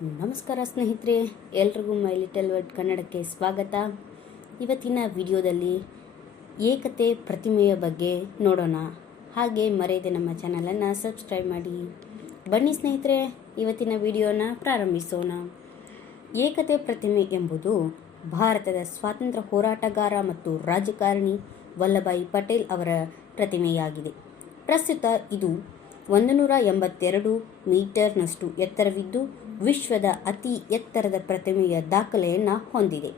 ನಮಸ್ಕಾರ ಸ್ನೇಹಿತರೆ, ಎಲ್ರಿಗೂ ಮೈ ಲಿಟಲ್ ವರ್ಡ್ ಕನ್ನಡಕ್ಕೆ ಸ್ವಾಗತ. ಇವತ್ತಿನ ವಿಡಿಯೋದಲ್ಲಿ ಏಕತೆ ಪ್ರತಿಮೆಯ ಬಗ್ಗೆ ನೋಡೋಣ. ಹಾಗೆ ಮರೆಯದೆ ನಮ್ಮ ಚಾನಲನ್ನು ಸಬ್ಸ್ಕ್ರೈಬ್ ಮಾಡಿ. ಬನ್ನಿ ಸ್ನೇಹಿತರೆ, ಇವತ್ತಿನ ವಿಡಿಯೋನ ಪ್ರಾರಂಭಿಸೋಣ. ಏಕತೆ ಪ್ರತಿಮೆ ಎಂಬುದು ಭಾರತದ ಸ್ವಾತಂತ್ರ್ಯ ಹೋರಾಟಗಾರ ಮತ್ತು ರಾಜಕಾರಣಿ ವಲ್ಲಭಾಯಿ ಪಟೇಲ್ ಅವರ ಪ್ರತಿಮೆಯಾಗಿದೆ. ಪ್ರಸ್ತುತ ಇದು 182 ಮೀಟರ್ನಷ್ಟು ಎತ್ತರವಿದ್ದು ವಿಶ್ವದ ಅತಿ ಎತ್ತರದ ಪ್ರತಿಮೆಯ ದಾಖಲೆಯನ್ನು ಹೊಂದಿದೆ.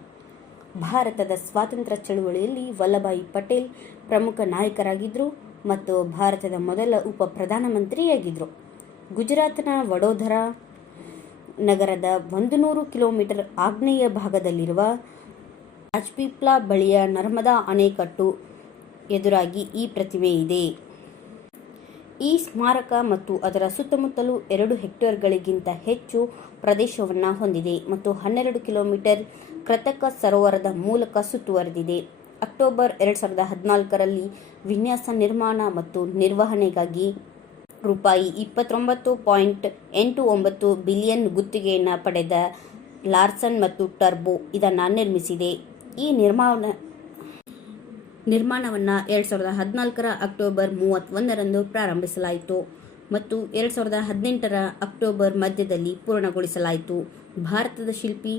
ಭಾರತದ ಸ್ವಾತಂತ್ರ್ಯ ಚಳುವಳಿಯಲ್ಲಿ ವಲ್ಲಭಾಯಿ ಪಟೇಲ್ ಪ್ರಮುಖ ನಾಯಕರಾಗಿದ್ದರು ಮತ್ತು ಭಾರತದ ಮೊದಲ ಉಪ ಪ್ರಧಾನಮಂತ್ರಿಯಾಗಿದ್ದರು. ಗುಜರಾತ್ನ ವಡೋದರಾ ನಗರದ 100 ಕಿಲೋಮೀಟರ್ ಆಗ್ನೇಯ ಭಾಗದಲ್ಲಿರುವ ರಾಜ್ಪೀಪ್ಲಾ ಬಳಿಯ ನರ್ಮದಾ ಅಣೆಕಟ್ಟು ಎದುರಾಗಿ ಈ ಪ್ರತಿಮೆ ಇದೆ. ಈ ಸ್ಮಾರಕ ಮತ್ತು ಅದರ ಸುತ್ತಮುತ್ತಲೂ 2 ಹೆಕ್ಟೇರ್ಗಳಿಗಿಂತ ಹೆಚ್ಚು ಪ್ರದೇಶವನ್ನು ಹೊಂದಿದೆ ಮತ್ತು 12 ಕಿಲೋಮೀಟರ್ ಕೃತಕ ಸರೋವರದ ಮೂಲಕ ಸುತ್ತುವರೆದಿದೆ. ಅಕ್ಟೋಬರ್ 2014ರಲ್ಲಿ ವಿನ್ಯಾಸ, ನಿರ್ಮಾಣ ಮತ್ತು ನಿರ್ವಹಣೆಗಾಗಿ ರೂಪಾಯಿ 29.89 ಬಿಲಿಯನ್ ಗುತ್ತಿಗೆಯನ್ನು ಪಡೆದ ಲಾರ್ಸನ್ ಮತ್ತು ಟರ್ಬೋ ಇದನ್ನು ನಿರ್ಮಿಸಿದೆ. ಈ ನಿರ್ಮಾಣವನ್ನು 2014ರ ಅಕ್ಟೋಬರ್ 31ರಂದು ಪ್ರಾರಂಭಿಸಲಾಯಿತು ಮತ್ತು 2018ರ ಅಕ್ಟೋಬರ್ ಮಧ್ಯದಲ್ಲಿ ಪೂರ್ಣಗೊಳಿಸಲಾಯಿತು. ಭಾರತದ ಶಿಲ್ಪಿ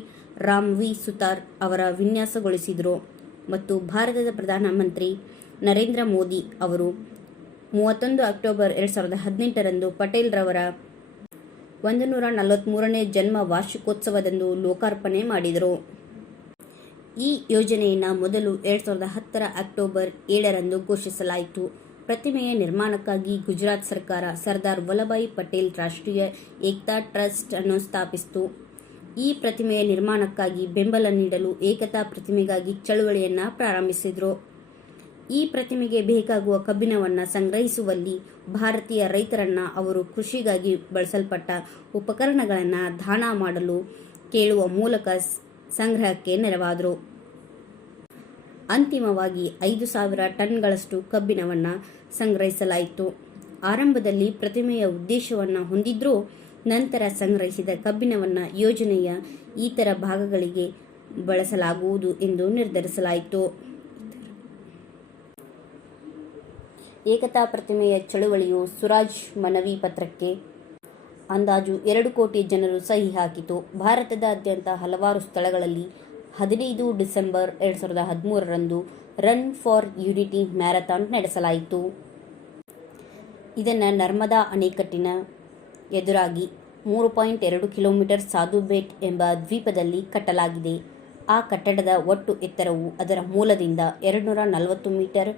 ರಾಮ್ ವಿ ಸುತಾರ್ ಅವರ ವಿನ್ಯಾಸಗೊಳಿಸಿದರು ಮತ್ತು ಭಾರತದ ಪ್ರಧಾನಮಂತ್ರಿ ನರೇಂದ್ರ ಮೋದಿ ಅವರು 31 ಅಕ್ಟೋಬರ್ 2018ರಂದು ಪಟೇಲ್ ರವರ 143ನೇ ಜನ್ಮ ವಾರ್ಷಿಕೋತ್ಸವದಂದು ಲೋಕಾರ್ಪಣೆ ಮಾಡಿದರು. ಈ ಯೋಜನೆಯನ್ನು ಮೊದಲು 2010ರ ಅಕ್ಟೋಬರ್ 7ರಂದು ಘೋಷಿಸಲಾಯಿತು. ಪ್ರತಿಮೆಯ ನಿರ್ಮಾಣಕ್ಕಾಗಿ ಗುಜರಾತ್ ಸರ್ಕಾರ ಸರ್ದಾರ್ ವಲ್ಲಭಾಯಿ ಪಟೇಲ್ ರಾಷ್ಟ್ರೀಯ ಏಕತಾ ಟ್ರಸ್ಟ್ ಅನ್ನು ಸ್ಥಾಪಿಸಿತು. ಈ ಪ್ರತಿಮೆಯ ನಿರ್ಮಾಣಕ್ಕಾಗಿ ಬೆಂಬಲ ನೀಡಲು ಏಕತಾ ಪ್ರತಿಮೆಗಾಗಿ ಚಳುವಳಿಯನ್ನು ಪ್ರಾರಂಭಿಸಿದರು. ಈ ಪ್ರತಿಮೆಗೆ ಬೇಕಾಗುವ ಕಬ್ಬಿಣವನ್ನು ಸಂಗ್ರಹಿಸುವಲ್ಲಿ ಭಾರತೀಯ ರೈತರನ್ನು ಅವರು ಕೃಷಿಗಾಗಿ ಬಳಸಲ್ಪಟ್ಟ ಉಪಕರಣಗಳನ್ನು ದಾನ ಮಾಡಲು ಕೇಳುವ ಮೂಲಕ ಸಂಗ್ರಹಕ್ಕೆ ನೆರವಾದರು. ಅಂತಿಮವಾಗಿ 5,000 ಟನ್ಗಳಷ್ಟು ಕಬ್ಬಿಣವನ್ನು ಸಂಗ್ರಹಿಸಲಾಯಿತು. ಆರಂಭದಲ್ಲಿ ಪ್ರತಿಮೆಯ ಉದ್ದೇಶವನ್ನು ಹೊಂದಿದ್ರೂ ನಂತರ ಸಂಗ್ರಹಿಸಿದ ಕಬ್ಬಿಣವನ್ನು ಯೋಜನೆಯ ಇತರ ಭಾಗಗಳಿಗೆ ಬಳಸಲಾಗುವುದು ಎಂದು ನಿರ್ಧರಿಸಲಾಯಿತು. ಏಕತಾ ಪ್ರತಿಮೆಯ ಚಳುವಳಿಯು ಸುರಾಜ್ ಮನವಿ ಪತ್ರಕ್ಕೆ ಅಂದಾಜು 2 ಕೋಟಿ ಜನರು ಸಹಿ ಹಾಕಿತು. ಭಾರತದಾದ್ಯಂತ ಹಲವಾರು ಸ್ಥಳಗಳಲ್ಲಿ 15 ಡಿಸೆಂಬರ್ 2013ರಂದು ರನ್ ಫಾರ್ ಯೂನಿಟಿ ಮ್ಯಾರಥಾನ್ ನಡೆಸಲಾಯಿತು. ಇದನ್ನು ನರ್ಮದಾ ಅಣೆಕಟ್ಟಿನ ಎದುರಾಗಿ 3.2 ಕಿಲೋಮೀಟರ್ ಸಾಧುಬೇಟ್ ಎಂಬ ದ್ವೀಪದಲ್ಲಿ ಕಟ್ಟಲಾಗಿದೆ. ಆ ಕಟ್ಟಡದ ಒಟ್ಟು ಎತ್ತರವು ಅದರ ಮೂಲದಿಂದ 240 ಮೀಟರ್,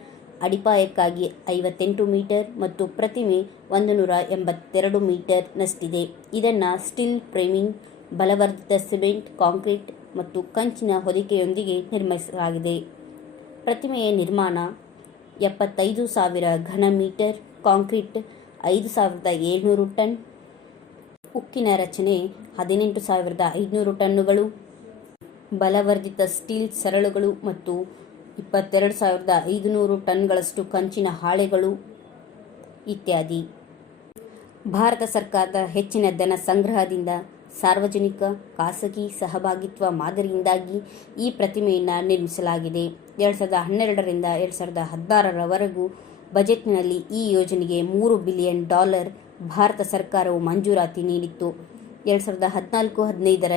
ಅಡಿಪಾಯಕ್ಕಾಗಿ 58 ಮೀಟರ್ ಮತ್ತು ಪ್ರತಿಮೆ 182 ಮೀಟರ್ ನಷ್ಟಿದೆ. ಇದನ್ನು ಸ್ಟೀಲ್ ಫ್ರೇಮಿಂಗ್, ಬಲವರ್ಧಿತ ಸಿಮೆಂಟ್, ಕಾಂಕ್ರೀಟ್ ಮತ್ತು ಕಂಚಿನ ಹೊದಿಕೆಯೊಂದಿಗೆ ನಿರ್ಮಿಸಲಾಗಿದೆ. ಪ್ರತಿಮೆಯ ನಿರ್ಮಾಣ 75,000 ಘನ ಮೀಟರ್, ಕಾಂಕ್ರೀಟ್ 5,700 ಟನ್, ಉಕ್ಕಿನ ರಚನೆ 18,500 ಟನ್ನುಗಳು, ಬಲವರ್ಧಿತ ಸ್ಟೀಲ್ ಸರಳುಗಳು ಮತ್ತು 22,500 ಟನ್ಗಳಷ್ಟು ಕಂಚಿನ ಹಾಳೆಗಳು ಇತ್ಯಾದಿ. ಭಾರತ ಸರ್ಕಾರದ ಹೆಚ್ಚಿನ ಧನ ಸಂಗ್ರಹದಿಂದ ಸಾರ್ವಜನಿಕ ಖಾಸಗಿ ಸಹಭಾಗಿತ್ವ ಮಾದರಿಯಿಂದಾಗಿ ಈ ಪ್ರತಿಮೆಯನ್ನು ನಿರ್ಮಿಸಲಾಗಿದೆ. 2012ರಿಂದ 2016ರವರೆಗೂ ಬಜೆಟ್ನಲ್ಲಿ ಈ ಯೋಜನೆಗೆ $3 ಬಿಲಿಯನ್ ಭಾರತ ಸರ್ಕಾರವು ಮಂಜೂರಾತಿ ನೀಡಿತ್ತು. 2014-15ರ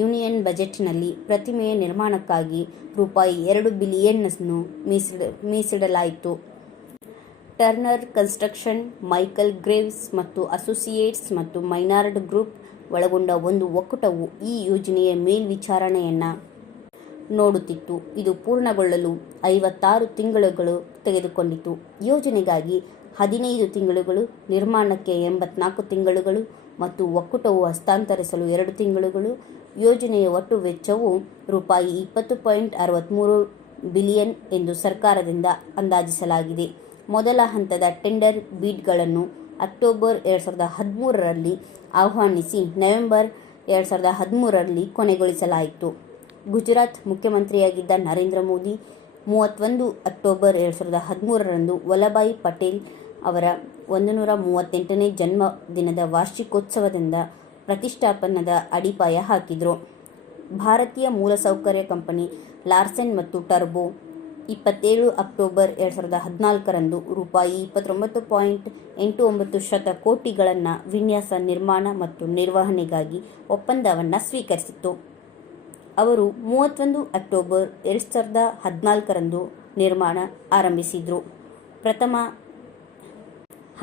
ಯೂನಿಯನ್ ಬಜೆಟ್ನಲ್ಲಿ ಪ್ರತಿಮೆಯ ನಿರ್ಮಾಣಕ್ಕಾಗಿ ರೂಪಾಯಿ 2 ಬಿಲಿಯನ್ನನ್ನು ಮೀಸಲಿಡಲಾಯಿತು. ಟರ್ನರ್ ಕನ್ಸ್ಟ್ರಕ್ಷನ್, ಮೈಕಲ್ ಗ್ರೇವ್ಸ್ ಮತ್ತು ಅಸೋಸಿಯೇಟ್ಸ್ ಮತ್ತು ಮೈನಾರ್ಡ್ ಗ್ರೂಪ್ ಒಳಗೊಂಡ ಒಂದು ಒಕ್ಕೂಟವು ಈ ಯೋಜನೆಯ ಮೇಲ್ವಿಚಾರಣೆಯನ್ನು ನೋಡುತ್ತಿತ್ತು. ಇದು ಪೂರ್ಣಗೊಳ್ಳಲು 56 ತಿಂಗಳುಗಳು ತೆಗೆದುಕೊಂಡಿತು. ಯೋಜನೆಗಾಗಿ 15 ತಿಂಗಳುಗಳು, ನಿರ್ಮಾಣಕ್ಕೆ 84 ತಿಂಗಳುಗಳು ಮತ್ತು ಒಕ್ಕೂಟವು ಹಸ್ತಾಂತರಿಸಲು 2 ತಿಂಗಳುಗಳು. ಯೋಜನೆಯ ಒಟ್ಟು ವೆಚ್ಚವು ರೂಪಾಯಿ 20.63 ಬಿಲಿಯನ್ ಎಂದು ಸರ್ಕಾರದಿಂದ ಅಂದಾಜಿಸಲಾಗಿದೆ. ಮೊದಲ ಹಂತದ ಟೆಂಡರ್ ಬಿಡ್ಗಳನ್ನು ಅಕ್ಟೋಬರ್ 2013ರಲ್ಲಿ ಆಹ್ವಾನಿಸಿ ನವೆಂಬರ್ 2013ರಲ್ಲಿ ಕೊನೆಗೊಳಿಸಲಾಯಿತು. ಗುಜರಾತ್ ಮುಖ್ಯಮಂತ್ರಿಯಾಗಿದ್ದ ನರೇಂದ್ರ ಮೋದಿ 31 ಅಕ್ಟೋಬರ್ 2013ರಂದು ವಲ್ಲಭಾಯಿ ಪಟೇಲ್ ಅವರ 138ನೇ ಜನ್ಮದಿನದ ವಾರ್ಷಿಕೋತ್ಸವದಿಂದ ಪ್ರತಿಷ್ಠಾಪನದ ಅಡಿಪಾಯ ಹಾಕಿದರು. ಭಾರತೀಯ ಮೂಲಸೌಕರ್ಯ ಕಂಪನಿ ಲಾರ್ಸೆನ್ ಮತ್ತು ಟರ್ಬೋ 27 ಅಕ್ಟೋಬರ್ 2014ರಂದು ರೂಪಾಯಿ 29.89 ಕೋಟಿಗಳನ್ನು ವಿನ್ಯಾಸ, ನಿರ್ಮಾಣ ಮತ್ತು ನಿರ್ವಹಣೆಗಾಗಿ ಒಪ್ಪಂದವನ್ನು ಸ್ವೀಕರಿಸಿತು. ಅವರು 31 ಅಕ್ಟೋಬರ್ 2014ರಂದು ನಿರ್ಮಾಣ ಆರಂಭಿಸಿದರು. ಪ್ರಥಮ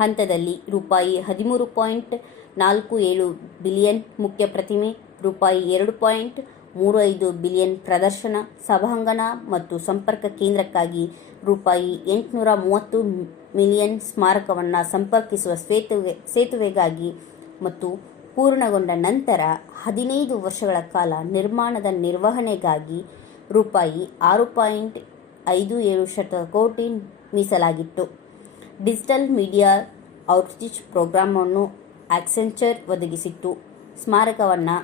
ಹಂತದಲ್ಲಿ ರೂಪಾಯಿ 13.47 ಬಿಲಿಯನ್ ಮುಖ್ಯ ಪ್ರತಿಮೆ, ರೂಪಾಯಿ 2.35 ಬಿಲಿಯನ್ ಪ್ರದರ್ಶನ, ಸಭಾಂಗಣ ಮತ್ತು ಸಂಪರ್ಕ ಕೇಂದ್ರಕ್ಕಾಗಿ ರೂಪಾಯಿ 830 ಮಿಲಿಯನ್ ಸ್ಮಾರಕವನ್ನು ಸಂಪರ್ಕಿಸುವ ಸೇತುವೆಗಾಗಿ ಮತ್ತು ಪೂರ್ಣಗೊಂಡ ನಂತರ 15 ವರ್ಷಗಳ ಕಾಲ ನಿರ್ಮಾಣದ ನಿರ್ವಹಣೆಗಾಗಿ ರೂಪಾಯಿ 6.57 ಕೋಟಿ ಮೀಸಲಾಗಿತ್ತು. ಡಿಜಿಟಲ್ ಮೀಡಿಯಾ ಔಟ್ರೀಚ್ ಪ್ರೋಗ್ರಾಮನ್ನು ಆಕ್ಸೆಂಚರ್ ಒದಗಿಸಿತ್ತು. ಸ್ಮಾರಕವನ್ನು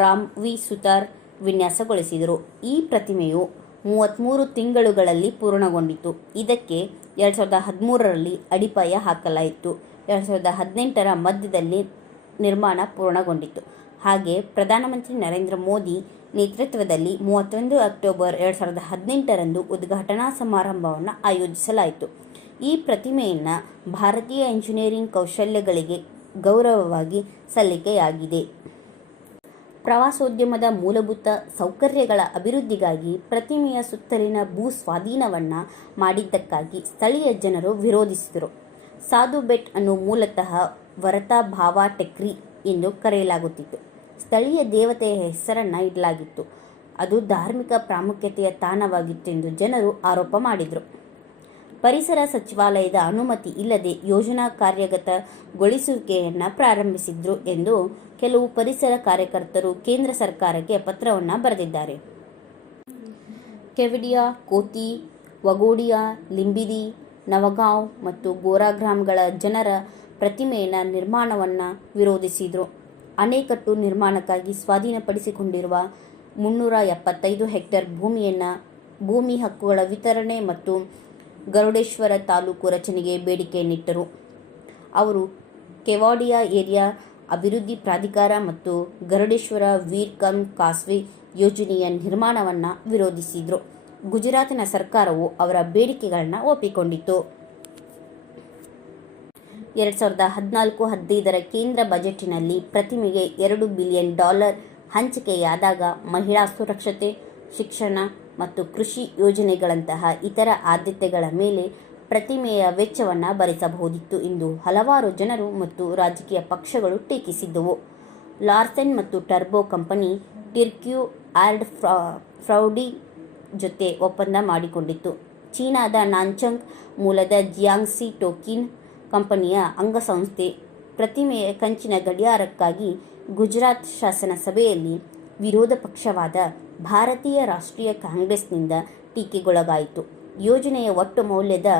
ರಾಮ್ ವಿ ಸುತಾರ್ ವಿನ್ಯಾಸಗೊಳಿಸಿದರು. ಈ ಪ್ರತಿಮೆಯು 33 ತಿಂಗಳುಗಳಲ್ಲಿ ಪೂರ್ಣಗೊಂಡಿತು. ಇದಕ್ಕೆ 2013ರಲ್ಲಿ ಅಡಿಪಾಯ ಹಾಕಲಾಯಿತು. 2018ರ ಮಧ್ಯದಲ್ಲಿ ನಿರ್ಮಾಣ ಪೂರ್ಣಗೊಂಡಿತು. ಹಾಗೆ ಪ್ರಧಾನಮಂತ್ರಿ ನರೇಂದ್ರ ಮೋದಿ ನೇತೃತ್ವದಲ್ಲಿ 31 ಅಕ್ಟೋಬರ್ 2018ರಂದು ಉದ್ಘಾಟನಾ ಸಮಾರಂಭವನ್ನು ಆಯೋಜಿಸಲಾಯಿತು. ಈ ಪ್ರತಿಮೆಯನ್ನು ಭಾರತೀಯ ಇಂಜಿನಿಯರಿಂಗ್ ಕೌಶಲ್ಯಗಳಿಗೆ ಗೌರವವಾಗಿ ಸಲ್ಲಿಕೆಯಾಗಿದೆ. ಪ್ರವಾಸೋದ್ಯಮದ ಮೂಲಭೂತ ಸೌಕರ್ಯಗಳ ಅಭಿವೃದ್ಧಿಗಾಗಿ ಪ್ರತಿಮೆಯ ಸುತ್ತಲಿನ ಭೂ ಸ್ವಾಧೀನವನ್ನು ಮಾಡಿದ್ದಕ್ಕಾಗಿ ಸ್ಥಳೀಯ ಜನರು ವಿರೋಧಿಸಿದರು. ಸಾಧು ಬೆಟ್ ಅನ್ನು ಮೂಲತಃ ವರತಾ ಭಾವಾ ಟೆಕ್ರಿ ಎಂದು ಕರೆಯಲಾಗುತ್ತಿತ್ತು. ಸ್ಥಳೀಯ ದೇವತೆಯ ಹೆಸರನ್ನು ಇಡಲಾಗಿತ್ತು. ಅದು ಧಾರ್ಮಿಕ ಪ್ರಾಮುಖ್ಯತೆಯ ತಾಣವಾಗಿತ್ತೆಂದು ಜನರು ಆರೋಪ ಮಾಡಿದರು. ಪರಿಸರ ಸಚಿವಾಲಯದ ಅನುಮತಿ ಇಲ್ಲದೆ ಯೋಜನಾ ಕಾರ್ಯಗತಗೊಳಿಸುವಿಕೆಯನ್ನು ಪ್ರಾರಂಭಿಸಿದ್ರು ಎಂದು ಕೆಲವು ಪರಿಸರ ಕಾರ್ಯಕರ್ತರು ಕೇಂದ್ರ ಸರ್ಕಾರಕ್ಕೆ ಪತ್ರವನ್ನು ಬರೆದಿದ್ದಾರೆ. ಕೆವಡಿಯಾ, ಕೋತಿ, ವಗೋಡಿಯಾ, ಲಿಂಬಿದಿ, ನವಗಾಂವ್ ಮತ್ತು ಗೋರಾಗ್ರಾಮ್ಗಳ ಜನರ ಪ್ರತಿಮೆಯ ನಿರ್ಮಾಣವನ್ನು ವಿರೋಧಿಸಿದರು. ಅಣೆಕಟ್ಟು ನಿರ್ಮಾಣಕ್ಕಾಗಿ ಸ್ವಾಧೀನಪಡಿಸಿಕೊಂಡಿರುವ 375 ಹೆಕ್ಟೇರ್ ಭೂಮಿ ಹಕ್ಕುಗಳ ವಿತರಣೆ ಮತ್ತು ಗರುಡೇಶ್ವರ ತಾಲೂಕು ರಚನೆಗೆ ಬೇಡಿಕೆಯನ್ನಿಟ್ಟರು. ಅವರು ಕೆವಾಡಿಯಾ ಏರಿಯಾ ಅಭಿವೃದ್ಧಿ ಪ್ರಾಧಿಕಾರ ಮತ್ತು ಗರುಡೇಶ್ವರ ವೀರ್ ಕಮ್ ಕಾಸ್ವೆ ಯೋಜನೆಯ ನಿರ್ಮಾಣವನ್ನು ವಿರೋಧಿಸಿದರು. ಗುಜರಾತಿನ ಸರ್ಕಾರವು ಅವರ ಬೇಡಿಕೆಗಳನ್ನು ಒಪ್ಪಿಕೊಂಡಿತು. 2014-15ರ ಕೇಂದ್ರ ಬಜೆಟ್ನಲ್ಲಿ ಪ್ರತಿಮೆಗೆ $2 ಬಿಲಿಯನ್ ಹಂಚಿಕೆಯಾದಾಗ ಮಹಿಳಾ ಸುರಕ್ಷತೆ, ಶಿಕ್ಷಣ ಮತ್ತು ಕೃಷಿ ಯೋಜನೆಗಳಂತಹ ಇತರ ಆದ್ಯತೆಗಳ ಮೇಲೆ ಪ್ರತಿಮೆಯ ವೆಚ್ಚವನ್ನು ಭರಿಸಬಹುದಿತ್ತು ಎಂದು ಹಲವಾರು ಜನರು ಮತ್ತು ರಾಜಕೀಯ ಪಕ್ಷಗಳು ಟೀಕಿಸಿದ್ದವು. ಲಾರ್ಸೆನ್ ಮತ್ತು ಟರ್ಬೋ ಕಂಪನಿ ಟಿರ್ಕ್ಯೂ ಆರ್ಡ್ ಫ್ರೌಡಿ ಜೊತೆ ಒಪ್ಪಂದ ಮಾಡಿಕೊಂಡಿತ್ತು. ಚೀನಾದ ನಾನ್ಚಂಗ್ ಮೂಲದ ಜಿಯಾಂಗ್ಸಿ ಟೋಕಿನ್ ಕಂಪನಿಯ ಅಂಗಸಂಸ್ಥೆ ಪ್ರತಿಮೆಯ ಕಂಚಿನ ಗಡಿಯಾರಕ್ಕಾಗಿ ಗುಜರಾತ್ ಶಾಸನ ಸಭೆಯಲ್ಲಿ ವಿರೋಧ ಪಕ್ಷವಾದ ಭಾರತೀಯ ರಾಷ್ಟ್ರೀಯ ಕಾಂಗ್ರೆಸ್ನಿಂದ ಟೀಕೆಗೊಳಗಾಯಿತು. ಯೋಜನೆಯ ಒಟ್ಟು ಮೌಲ್ಯದ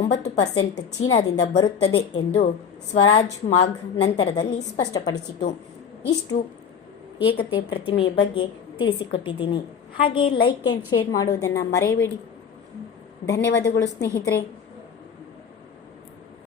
9% ಚೀನಾದಿಂದ ಬರುತ್ತದೆ ಎಂದು ಸ್ವರಾಜ್ ಮಾಘ್ ನಂತರದಲ್ಲಿ ಸ್ಪಷ್ಟಪಡಿಸಿತು. ಇಷ್ಟು ಏಕತೆ ಪ್ರತಿಮೆಯ ಬಗ್ಗೆ ತಿಳಿಸಿಕೊಟ್ಟಿದ್ದೀನಿ. ಹಾಗೆ ಲೈಕ್ ಆ್ಯಂಡ್ ಶೇರ್ ಮಾಡುವುದನ್ನು ಮರೆಯಬೇಡಿ. ಧನ್ಯವಾದಗಳು ಸ್ನೇಹಿತರೆ.